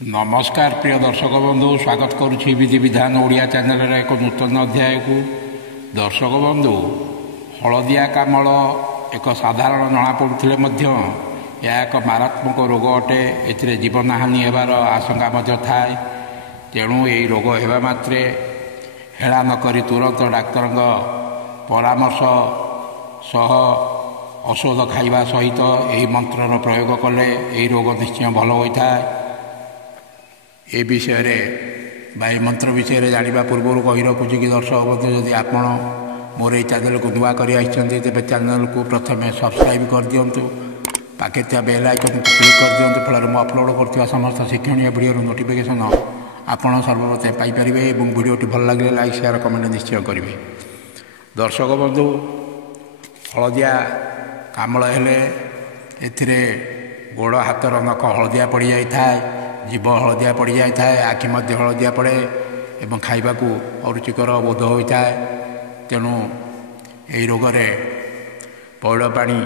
नमस्कार प्रिय दर्शक बंधु स्वागत करुछि विधि विधान ओडिया चैनल एक नूतन अध्याय को। दर्शक बंधु हलदिया कामल एक साधारण जना पड़ुथिले मध्य यह एक मारात्मक रोग अटे। एथिरे जीवन हानि हेबार आशंका मध्य थाए। तेणु यही रोग हेबा मात्रे हेळा न करी तुरंत डाक्तर परामर्श सह औषध खाइबा सहित यही मंत्रर प्रयोग कले यही रोग निश्चय भल होता है। ए विषय रे मंत्र विषय जाना पूर्व कही रखुच्छी कि दर्शक बंधु जदि आप मोर ये चैनल को नुआ कर तेज चैनल को प्रथम सब्सक्राइब कर दिंतु। पाखे थी बेल आइकन को क्लिक कर दिंतु। फल मैं अपलोड कर समस्त शिक्षणीय वीडियो नोटिफिकेशन आपड़ सर्वप्रथम पाइपर और वीडियोटी भल लगे लाइक शेयर कमेंट निश्चय करेंगे। दर्शक बंधु हलदिया कामल हेले एथिरे गोड़ हाथर नख हलदिया पड़ जाए, जीव हलदिया पड़ जाए, आखि मध्य हलदिया पड़े एवं खाइबा को अरुचिकर बोध होता है। तेणु यही रोगरे पौड़ पानी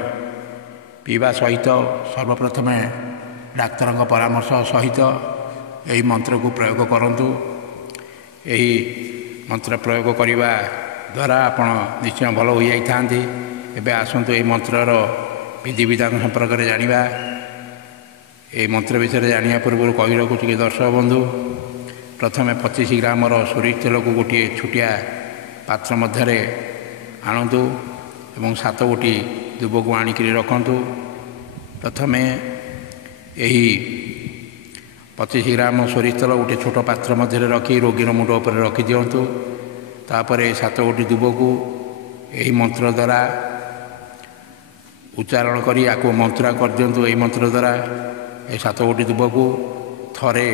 पीवा सहित सर्वप्रथम डाक्तर परामर्श सहित यही मंत्र को प्रयोग करंतु। यही मंत्र प्रयोग करने द्वारा आपण निश्चय भल हो जाते। एवं आसतु यही मंत्रर विधि विधान संपर्क में जाना। ये मंत्र विषय जाना पूर्व कही रखुच्छी कि दर्शक बंधु प्रथम 25 ग्राम सोरिष तेल को गोटे छुटिया पात्र मध्य आणतु एवं 7 गोटी दुब को आणिक रखतु। प्रथम यही 25 ग्राम सोरिष तेल गोटे छोट पात्र मध्य रखी रोगीर मुंड उपर रखी दिंतु। तापर 7 गोटी दुब को यही मंत्र द्वारा उच्चारण करी आपको मंत्रा कर दिंतु। यही मंत्र द्वारा ये 7 गोटी दुब को थरे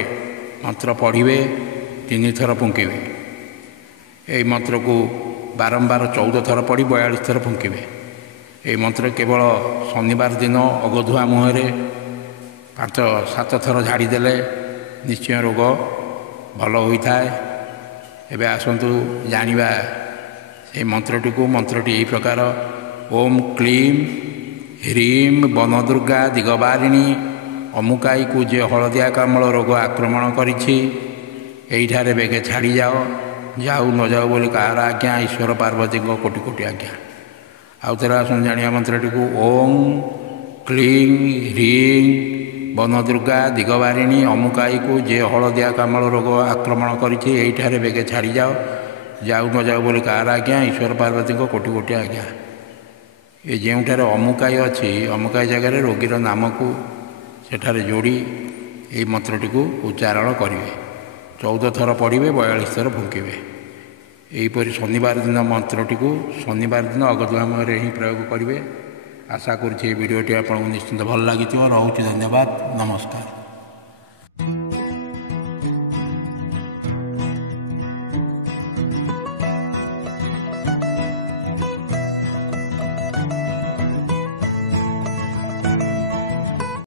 मंत्र पढ़े 3 थर फुंकिबे। यही मंत्र को बारंबार 14 थर पढ़ी 42 थर फुंकिबे। यही मंत्र केवल शनिवार दिन अगधुआ मुहरे 5-7 थर झाड़ीदेले निश्चय रोग भल होता है। एवं आसतु जानिबा ये मंत्रटी को। मंत्रटी यही प्रकार ओम क्लीम ह्रीम वनदुर्गा दिगबारिणी अमुकाई को जे हलदिया कामल रोग आक्रमण करिछि बेगे छाड़ी जाओ जाऊ न जाऊ बोली कहार आज्ञा ईश्वर पार्वती को कोटि कोटि आज्ञा। आउ थे आसन जानिया मंत्रटी को ओम क्लीं ह्रीं वनदुर्गा दिगबारिणी अमुकाई को जे हलदिया कामल रोग आक्रमण करिछि बेगे छाड़ी जाओ जाऊ न जाऊ बोली कहार आज्ञा ईश्वर पार्वती को कोटि कोटि आज्ञा। ये जोठार अमुकाई अच्छी अमुकाई जगार रोगीर नाम को सेठारे जोड़ी यही मंत्रटी को उच्चारण करेंगे। 14 थर पढ़े 42 थर फुंकिबे। यहीपरि शनिवार दिन मंत्रटी को शनिवार दिन अगधुआ मुहरे ही प्रयोग करेंगे। आशा करुँचे भिडियोटी आपको निश्चिंत भल लगी। रोचे धन्यवाद। नमस्कार।